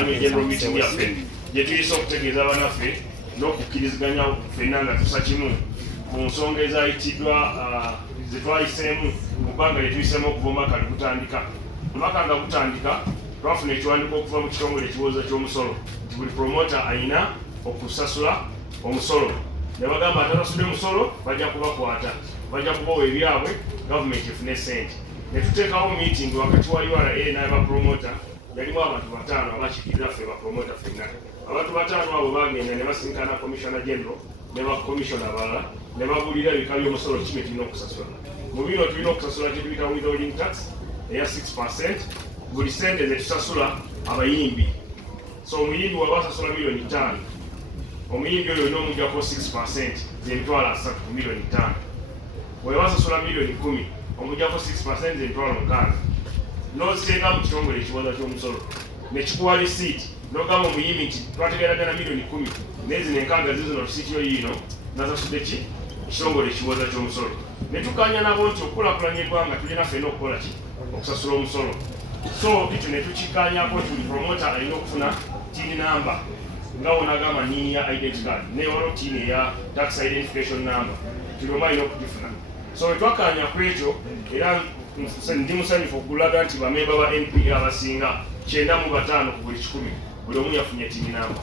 annual general meeting yaffe gye tuyise okutegeeza banaffe n'okukkiriziganya ffenna nga tusa kimu ku nsonga ezayitiddwa zetwayiseemu mu bbanga lye tuyiseemu okuva omwaka ne gutandika. Omwaka nga gutandika twafuna ekiwandiiko okuva mu kitongole ekiwooza ky'omusolo nti buli promota ayina okusasula omusolo. Ne bagamba atasasudde musolo bajja kubakwata, bajja kubawa ebyabwe, gavumenti efune ssente. Ne tuteekawo meeting wakati wa URA n'abapromota, yalimu abantu 5 abakiikirira ffe bapromota ffenna. Abantu 5 abo bagenda ne basinkana commissioner general ne bakomishona abalala ne babuulira ebika by'omusolo ki bye tulina okusasula. Mu bino tulina okusasula kye tuyita withholding tax eya 6%, buli ssente ze tusasula abayimbi. So omuyimbi waba asasula $5,000,000, omuyimbi oyo n'omugyako 6% z'emitwalo 3 ku $5,000,000. Bw'eba asasula $10,000,000 omugyako 6% z'emitwalo 6. N'oziteeka mu kitongole ekiwooza ky'omusolo ne kikuwa risiiti n'ogamba omuyimbi nti twategeeragana $10,000,000 n'ezino enkaaga zizino risiiti yo yiino nasasudde ki ekitongole ekiwooza ky'omusolo. Ne tukkaanya nabo nti okukulaakulanya eggwanga tulina ffenna okukola ki okusasula omusolo. So ekyo ne tukikkaanyako nti buli promota alina okufuna tin number nga wonagamba nini ya identity card ne waliwo tin eya tax identification number buli omu alina okugifuna. So wetwakkaanya ku ekyo era ndi musanyufu okulaga nti bamemba ba NPA abasinga 95 ku buli 100 buli omu yafunye tin number.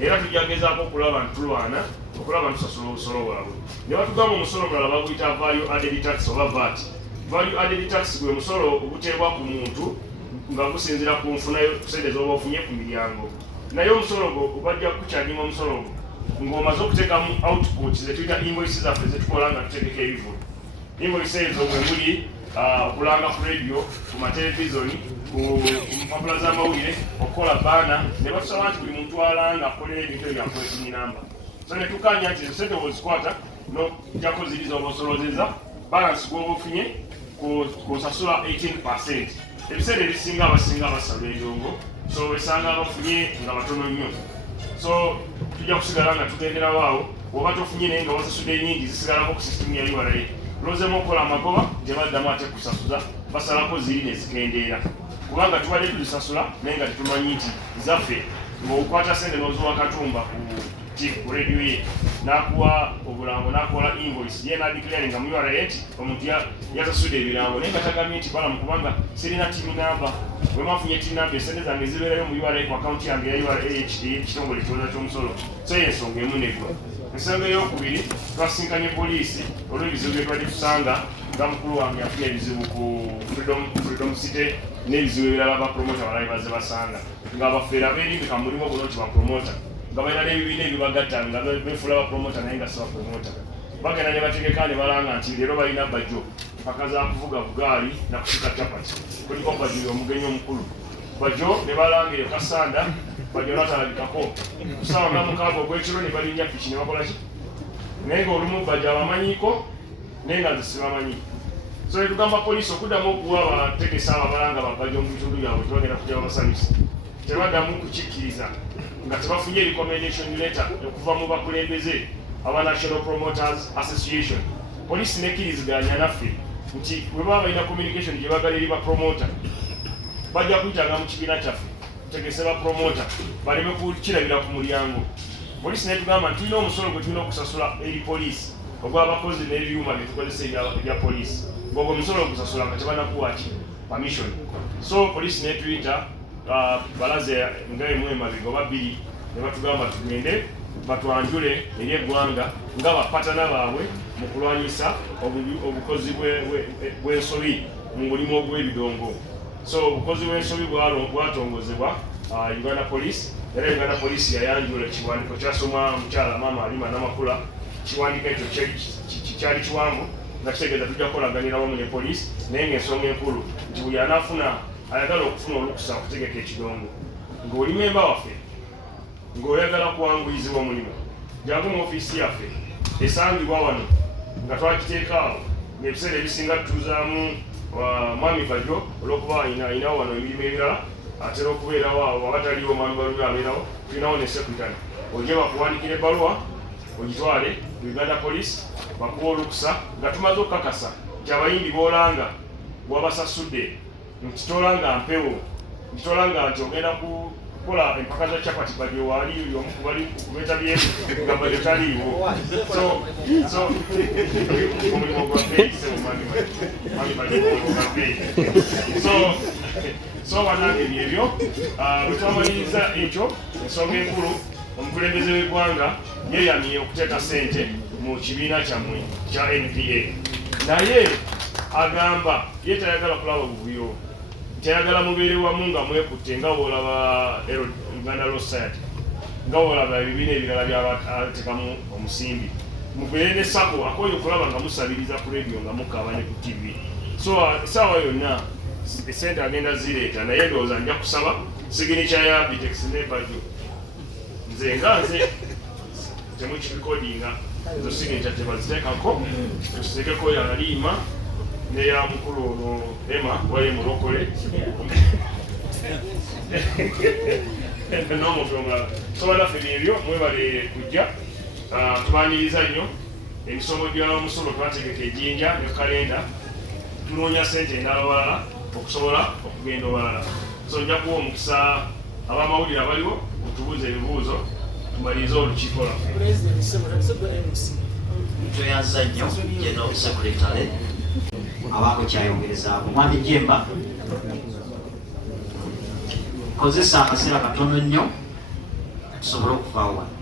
Era tujagezaako okulaba ntulwana okulaba ntusasula obusolo bwabwe. Ne batugamba omusolo mulala baguyita value added tax oba VAT. Value added tax gwe musolo oguteebwa ku muntu nga gusinziira ku nfuna sente z'oba ofunye ku miryango. Naye omusolo gwo bajja kukyajinga omusolo gwo ng'omaze okuteekamu output ze tuyita invoice zaffe zetukola nga tutegeka ebivulu. Invoice ezo mwe muli okulanga ku radio, ku matelevizoni, ku mpapula z'amawulire, okukola baana, ne batusaba nti buli muntu alanga akolera ebintu ebyakuwa tin number. So ne tukkaanya nti ezo ssente bw'ozikwata n'ojjako ziri z'obaosolozeza balance gw'oba ofunye kusasula 18%. Ebiseera ebisinga abasinga basala endongo, so wesanga abafunye nga batono nnyo. So tujja kusigala nga tugenderawo awo, oba tofunye naye nga wasasudde ennyingi zisigalako ku sisitimu ya URA. Lozemu okukola amagoba gye baddamu ate kusasuza, basalako ziri ne zikendeera. Kubanga tubadde tuzisasula naye nga tetumanyi nti zaffe ng'okwata ssente n'ozuwa katumba ku radio ye n'akuwa obulango n'akola invoice ye n'adeclaringa mu URA nti omuntu yasasudde ebirango naye nga tagambye nti Balamu kubanga sirina tin number. Bwe mwafunye tin number essente zange zibeerayo mu URA ku akaunti yange ya URA ekitongole ekiwooza ky'omusolo. So y'ensonga emu neggwa. Ensonga ey'okubiri twasinkanye poliisi olw'ebizibu bye twali tusanga nga mukulu wange afunye ebizibu ku Freedom City n'ebizibu ebirala bapromota balabi bazze basanga ng'abafeera beerimbika mu mulimu guno nti bapromota nga balina n'ebibiina ebibagatta nga befuula bapromota naye nga si bapromota. Bagenda ne bategeka ne balanga nti leero balina Bajjo mpaka za kuvuga bugaali na kusika capati kuliko Bajjo omugenyi omukulu. Bajjo ne balanga eyo Kasanda, Bajjo n'atalabikako. Kusaawa nga 6 ogw'ekiro ne balinnya piki ne bakola ki? Naye ng'olumu Bajjo abamanyiiko naye nga nze sibamanyi. So ne tugamba poliisi okuddamu okuwa abategesa ababalanga ba Bajjo mu bitundu byabwe tebagenda kujja babasanyusa. Tebaddamu kukikkiriza nga tebafunye recommendation letter okuva mu bakulembeze aba National Promoters Association. Poliisi nekkiriziganya naffe nti bwe baba balina communication gye bagala eri bapromota bajja kuyitanga mu kibiina kyaffe tegese bapromota baleme kukirabira ku mulyango. Poliisi netugamba nti tulina omusolo gwe tulina okusasula eri poliisi ogw'abakozi n'ebyuma bye tukozesa ebya poliisi ng'ogwo omusolo ogusasula nga tebanakuwaki permission. So poliisi netuyita balaze nga emu emabega oba 2 ne batugamba tugende batwanjule eri eggwanga nga bapatana baabwe mu kulwanyisa obukozi bw'ensobi mu mulimu ogw'ebidongo. So obukozi bw'ensobi bwatongozebwa Uganda Police, era Uganda Police yayanjula ekiwandiiko kyasomwa mukyala Maama Alima Namakula. Ekiwandiiko ekyo kyali kiwanvu nga kitegeeza tujja kukolaganira wamu ne poliisi naye ng'ensonga enkulu nti buli ayagala okufuna olukusa okutegeka ekidongo ng'oli memba waffe ng'oyagala kuwanguyizibwa omulimu jangu mu ofiisi yaffe esangibwa wano nga twakiteeka awo ng'ebiseera ebisinga tutuzaamu mwami Bajjo olw'okuba ayinawo wano emirimu ebirala atera okubeerawo awo waba taliwo mwami Balumi abeerawo tulinawo ne sekretary ojja bakuwandikira ebbaluwa ogitwale Uganda Police bakuwa olukusa nga tumaze okukakasa nti abayimbi boolanga wabasasudde nti tolanga mpewo nti tolanga nti ogenda kukola empaka za chapati Bajjo wali bali kubetabye nga Bajjo taliiwo so omulimu gwa Kayz so banange byebyo bwetwamaliriza ekyo ensonga enkulu omukulembeze w'eggwanga yeeyamye okuteeka ssente mu kibiina kyammwe kya NPA naye agamba ye tayagala kulaba bubuyo tayagala mubeere wamu nga mwekutte nga bw'olaba Uganda Law Society nga bw'olaba ebibiina ebirala by'abatekamu omusimbi mubeere ne sako akoye okulaba nga musabiriza ku radio nga mukaaba ne ku TV so essaawa yonna esente agenda zireeta naye ndowooza nja kusaba siginicha ya Bitex ne Bajjo nze nga nze temukirekodinga ezo siginicha tebaziteekako tuzitekeko ya Liima neya mukulu ono Emma waye mulokole n'omuntu omulala so banaffe byebyo mwebale kujja tubaniriza nnyo emisomo gy'omusolo twategeka ejjinja ne kalenda tunoonya ssente endala walala okusobola okugenda owalala so nja kuwa omukisa abamawulire abaliwo otubuuza ebibuuzo tumalirize olukiiko lwaffe tweyanza nnyo geno sekuretale abaako kyayongerezaako mwami Jemba kozesa akaseera katono nnyo tusobole okuvaawo wano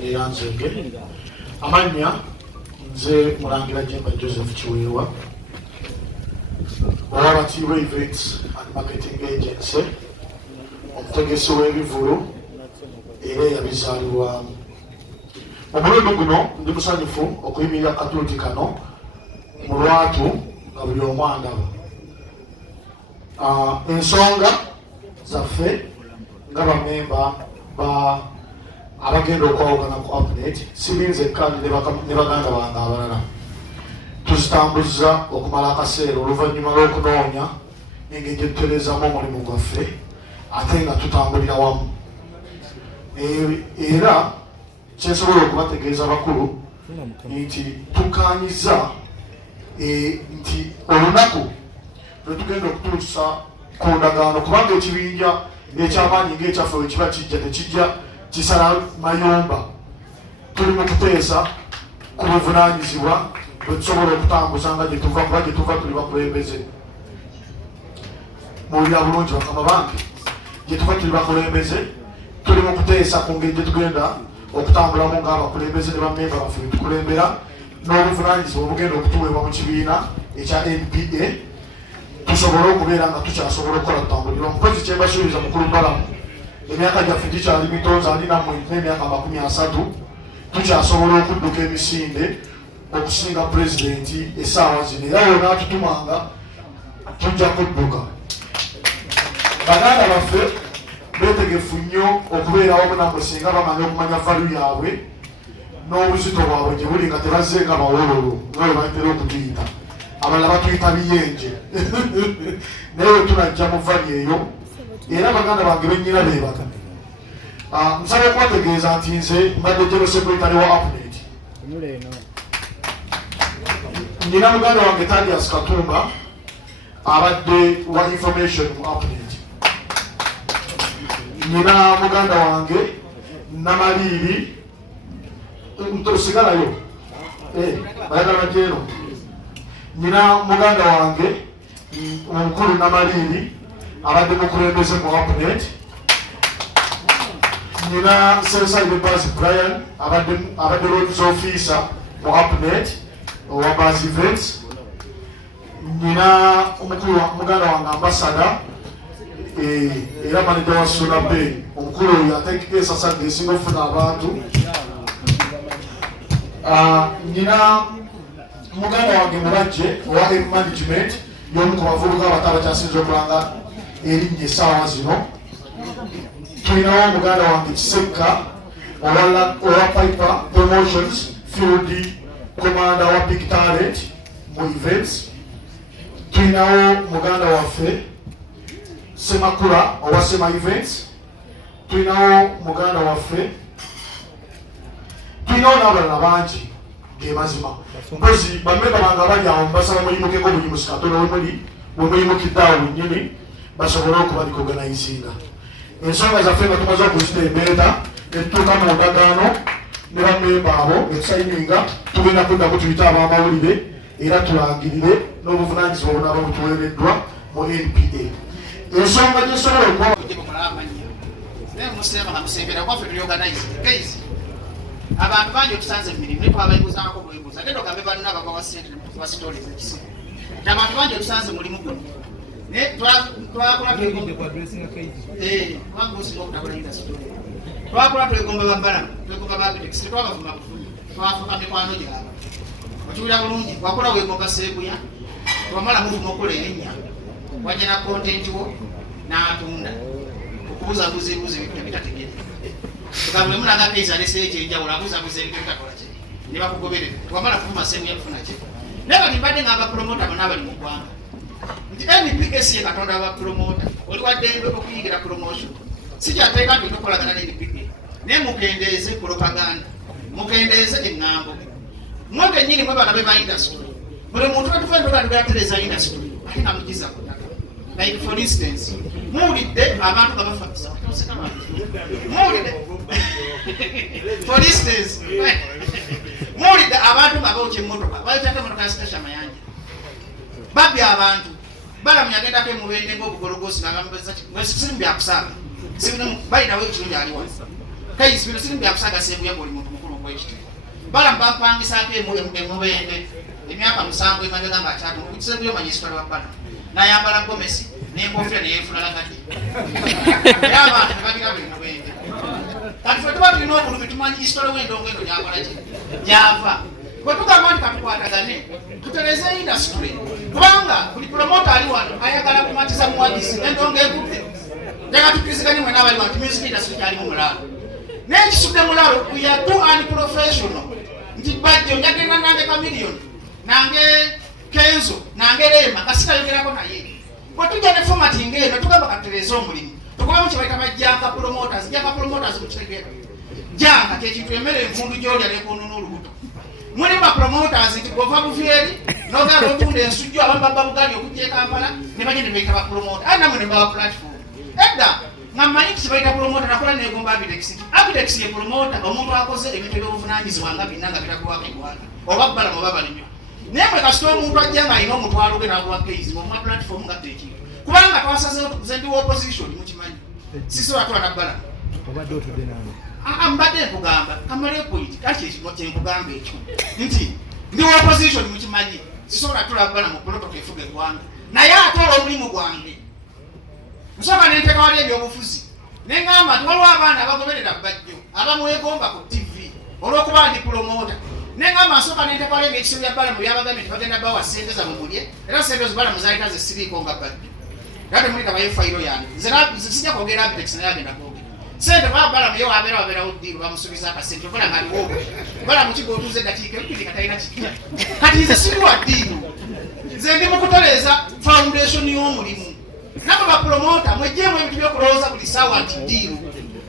neyanzenge amanya nze Mulangira Jemba Joseph Kiweewa owabatiibwa Events and Marketing Agency omutegesi w'ebivulu era eyabizaalibwamu omulundi guno ndi musanyufu okuyimirira akatuuti kano mu lwatu nga buli omu andaba ensonga zaffe nga bamemba abagenda okwawukana ku update sirinze kandi ne baganda bange abalala tuzitambuza okumala akaseera oluvannyuma lw'okunoonya engeri gye tutereezamu omulimu gwaffe ate nga tutambulira wamu era kyensobola okubategeeza bakulu nti tukanyiza nti olunaku lwetugenda okutuusa ku ndagaano kubanga ekibinja ekyamaanyi ng'ekyaffe we kiba kijja tekijja kisala mayumba tuli mu kuteesa ku buvunaanyizibwa bwe tusobola okutambuza nga gye tuva kuba gye tuva tuli bakulembeze muwulira bulungi bakama bange gye tuva tuli bakulembeze tuli mu kuteesa ku ngeri gye tugenda okutambulamu ng'abakulembeze ne bammemba baffe be tukulembera n'obuvunaanyizibwa obugenda okutuweebwa mu kibiina ekya NPA tusobole okubeera nga tukyasobola okukola tutambulira omukozi kyembasuubiza mukulu Balamu emyaka gyaffe gikyali mitonzi ali nammwe n'emyaka 30 tukyasobola okudduka emisinde okusinga pulezidenti essaawa zino era wona atutumanga tujja kudduka baganda baffe beetegefu nnyo okubeera wamu nammwe singa bamanya okumanya valu yaabwe n'obuzito bwabwe gye buli nga tebazze nga bawololo nga bwe batera okutuyita abalala batuyita biyenje naye we tunajja mu vali eyo era baganda bange bennyina beebaka nsaba okubategeeza nti nze mbadde general secretary wa update nina muganda wange Tadias Katumba abadde wa information mu update nina muganda wange Namaliri ntosigalayo bayagala jeeno nina muganda wange omukulu Namaliri abadde mukulembeze mu update nina Sensaibe Buzz Brian abadde roads officer mu update owa Buzz Events nina omukulu muganda wange ambassador era manager wa Sona Bay omukulu oyo ate esasa ngesinga okufuna abantu nina muganda wange Mubajje owa M Management y'omu ku bavubuka abato abakyasinza okulanga erinnya essaawa zino tulinawo muganda wange Kisekka owa Piper Promotions Field Commander wa Big Talent mu Events tulinawo muganda waffe Semakula owa Sema Events, tulinawo muganda waffe, tulinawo n'abalala bangi ge mazima. Mpozi bammemba bange abali awo mbasaba muyimukeko buyimusi katono wemuyimukidde awo wennyini basobole okubaliko organizinga. Ensonga zaffe nga tumaze okuziteeberera ne tutuuka mu ndagaano ne bammemba abo etusayininga tugenda kuddamu tuyite ab'amawulire era tulangirire n'obuvunaanyizibwa obunaaba butuweereddwa mu NPA. Ensonga gyesobola okuba Kayz abantu bangi otusanze emirimu ne twabayibuzaako bwebuuza genda ogambe balina ababawa ssente ne sitole ez'ekisibo nti abantu bangi otusanze mulimu guno naye twakola twegomba babbalamu twegomba bagitex tetwabavuma bufumi twafuka mikwano gyabo okiwulira bulungi wakola wegomba seebuya twamala muvuma okola erinnya wajja na kontenti wo n'atunda okubuzabuza ebibuzo ebintu ebitategeere tukabule munaga Kayz aleseyo ekyenjawulo abuzabuza ebintu ebitakola kye ne bakugoberera twamala kuvuma seebuya kufuna kye naye kati mbadde ng'abapromota bonna bali mu ggwanga nti NPS ye katonda abapromota oli waddembe okuyigira promotion sikyateeka nti tokolagana ne NPA naye mukendeeze propaganda mukendeeze eŋŋambo mwe kennyini mwe bana be ba industry buli muntu wetufe ntogatugeratereza industry ate nga mugiza ku ttaka like for instance muwulidde abantu nga bafa muwulidde for instance muwulidde abantu nga bookya emmotoka bayitako emmotoka ya sitasha mayanja babbi abantu Balamu yagendako emubende ng'obugologosi sirimu byakusaaga balinawo ekirungi aliwa Kayz bino sirimu byakusaaga seebuya ng'oli muntu mukulu ogw'ekitiibwa Balamu bapangisako emubende emyaka 7 emabega ng'akyatumu seebuya omanyi isitole wa Balamu n'ayambala gomesi n'enkofiira neyeefulalagadde era abantu ne bagiraba emubende kati ffe tuba tulina obulumi tumanyi isitole w'endongo eno gyakola ki gyava bwe tugamba nti katukwatagane tutereze industry kubanga buli promota ali wano ayagala kumatiza muwagizi endongo egudde jaga tukiriziganye mwena abali wanti music industry kyalimu mulaalo n'ekisudde mulaalo we are too unprofessional nti Bajjo njagenda nange kamiliyoni nange Kenzo nange Lema kasitayogerako naye bwe tujja ne fomati ng'eno tugamba katutereze omulimu tukubamu kye bayita bajjanka promoters mukitegeera janka kyekintu emmere envundu gy'olya nekoonona olubuto mulimu bapromoters nti gova buvyeri nogenda otunda ensujju abamu babba bugali okujja e Kampala ne bagenda bayita bapromota ate namwe ne bawa platform edda nga mmanyi nti kibayita promota nakola negomba Abitex nti Abitex ye promota omuntu akoze ebintu ebyobuvunaanyizibwa nga bina nga biragwako eggwanga oba Balamu oba balinywa naye mwe kasita omuntu ajja ng'alina omutwalo gwe naguwa Kayz omwa platform nga tekintu kubanga twasazeewo tukuze ndi opposition mukimanyi sisobola twala Balamu mbadde nkugamba kamale point kaki kyenkugamba ekyo nti ndi opposition mukimanyi sisobola tula Balamu protocol efuga eggwanga naye atoola omulimu gwange nsooka nenteeka wali ebyobufuzi neŋŋamba nti waliwo abaana abagoberera Bajjo abamwegomba ku TV olw'okuba ndi promota neŋŋamba nsooka nenteeka wali ebyekisiro bya Balamu byabagambye nti bagenda bawa ssente zammwe mulye era ssente ezo Balamu zaalina ze siriiko nga Bajjo era temuli kabayo fayiro yange nze sijja kwogera Abitex naye agenda kwogera sente ba Balamu ye wabeerawo ddiiru bamusuubiza akasente okola ng'aliwo Balamu kiga otuuze eddakiika ebipindi katalina kikya kati nze siriwa ddiiru nze ndi mu kutereeza foundation y'omulimu nabo bapromota mwejjeemu ebintu byokulowooza buli ssaawa nti ddiiru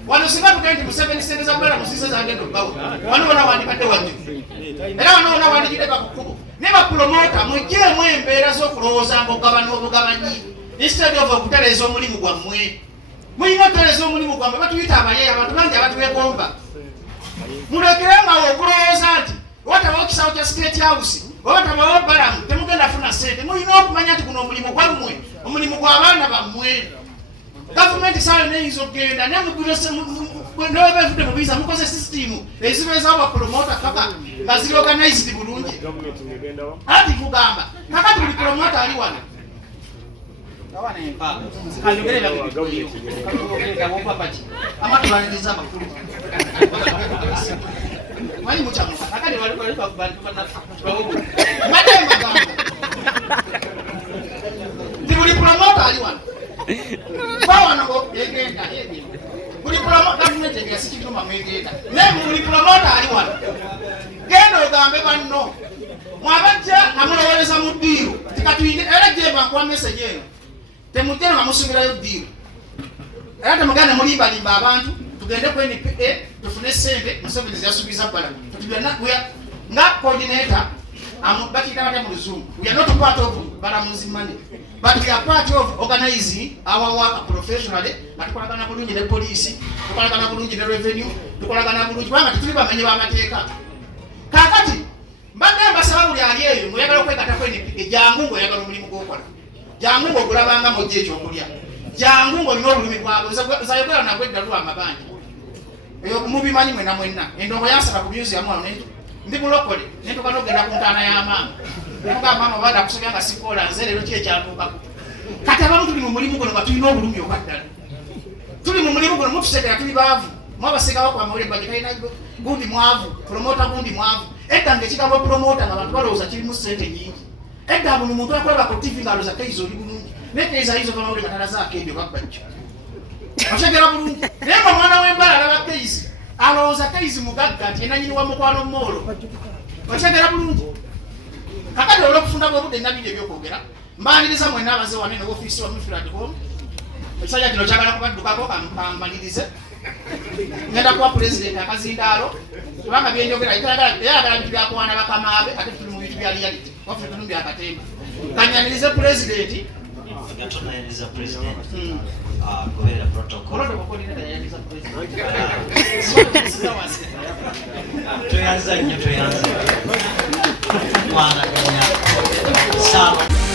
wano singa tuge nti Museveni sente za Balamu zize zagenda obbawo wano wona wandibadde wadde era wano wona wandigiddeka ku kkubo ne bapromota mwejjeemu embeera z'okulowooza ng'ogabana obugabanyi instead of okutereeza omulimu gwammwe mulina okutereeza omulimu gwammwe batuyita abayeya abantu bangi abatwegomba mulekerengawo okulowooza nti watabawo kisawo kya state house watabawo Balamu temugenda funa ssente mulina okumanya nti guno omulimu gwammwe omulimu gw'abaana bammwe gavumenti saala neyinza okugenda newebevudde mu biza mukoze sisitimu ezibeezawo bapromota kaka nga ziri organized bulungi ati kugamba kakati buli promota ali wano amatulaniriza amakulu manyi mukyamuka kakati mademagamba nti buli promota ali wano bawano egenda buli promota gavumenti egera sikituma mwegenda naye buli promota ali wano genda ogambe banno mwabajja nga mulowooleza mu ddiiru tikatuyinde era gye bankuwa message eno temujjeno nga musubirayo ddiiro era temugenda mulimbalimba abantu tugende ku NPA tufune ssente Museveni ziyasuubiza Balamu nga coordinator bakiyita batya mu luzungu we are not part of Balamu's money but we are part of organizing our work professionally nga tukolagana bulungi ne poliisi tukolagana bulungi ne revenue tukolagana bulungi kubanga tetuli bamenyi b'amateeka kaakati mbadde mbasaba buli ali eyo ng'oyagala okwegatta ku NPA jangu ng'oyagala omulimu gw'okola jangu ng'ogulabanga mojja ekyokulya jangu ng'olina olulimi bwabwe zayogera nagwe eddalu amabanja eyo mubimanyi mwenna endongo yansaba ku museum wano ndi mulokole nentukana ogenda ku ntaana y'amaama nemugamba maama obadde akusomya nga sikoola nze leero ki ekyantuukako kati abamu tuli mu mulimu guno nga tulina obulumi obwaddala tuli mu mulimu guno mutusekera tuli baavu mwabasekawo kwa mawule bajje talina gundi mwavu promota gundi mwavu edda ng'ekigambo promota nga bantu balowooza kirimu ssente nyingi edda buli muntu akolaba ku TV ng'alowooza Kayz oli bulungi naye Kayz ayinza ova mawule nga talazaako ebyo babbajjo okyegera bulungi naye nga omwana w'embala alaba Kayz alowooza Kayz mugagga nti yenanyini wa mukwano moolo okyegera bulungi kakati olw'okufunda bw'obudde nabidde ebyokwogera mbaniriza mwenna abaze wane ne ofiisi wa Mufirad Home ekisajja kino kyagala kubaddukako kammalirize ngenda kuwa pulezidenti akazindaalo kubanga byenjogera yayagala bintu byakuwaana bakamaabe ate tuli mu bintu bya reality waffe tunu byakatemba kanyanirize pulezidenti goberera protocol toyanza nnyo toyanza mwana ganya salo